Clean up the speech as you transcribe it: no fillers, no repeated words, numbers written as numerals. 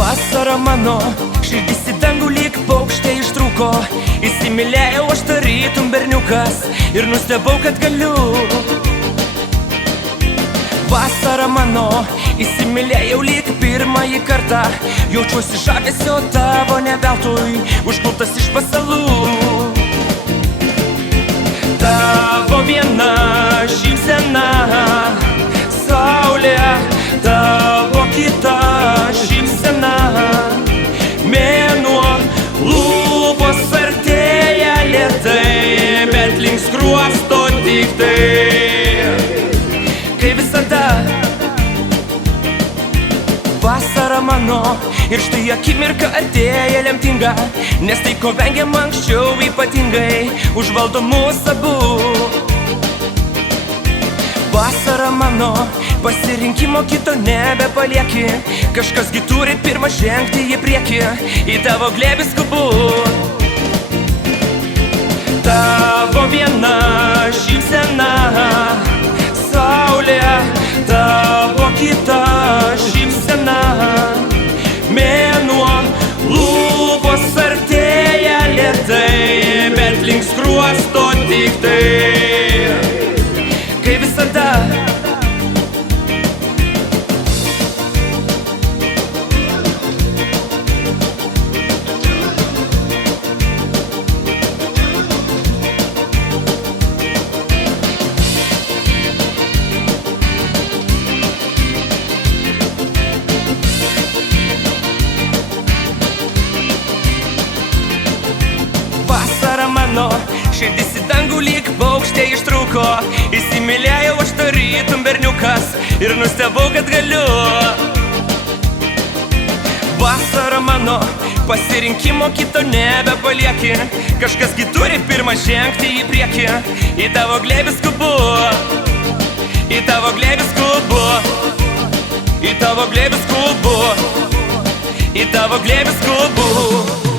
Vasara mano, širdis į dangų lyg paukštė ištrūko. Įsimylėjau aš tarytum berniukas ir nustebau, kad galiu. Vasara mano, įsimylėjau lyg pirmąjį kartą. Jaučiuosi žavesio tavo ne veltui, užkluptas iš pasalų. Tavo viena šypsena, saulė, tavo kita šypsena, mėnuo, lūpos artėja lėtai, bet link skruosto tik tai. Kai visada vasara mano, ir štai akimirka artėja lemtinga, nes tai ko vengiam anksčiau ypatingai užvaldo mus abu. Vasara mano, pasirinkimo kito nebepalieki, kažkasgi turi pirmą žengti į priekį, į tavo glėbį skubu. Tavo viena šypsena, saulė, tavo kita šypsena, mėnuo, lūpos artėja lėtai, bet link skruosto tik tai. Kai visada vasara mano, širdis į dangų lyg paukštė ištrūko. Įsimylėjau aš tarytum berniukas ir nustebau, kad galiu. Vasara mano, pasirinkimo kito nebepalieki, kažkasgi turi pirmą žengti į priekį, į tavo glėbį skubu. Į tavo glėbį skubu. Į tavo glėbį skubu. Į tavo glėbį skubu.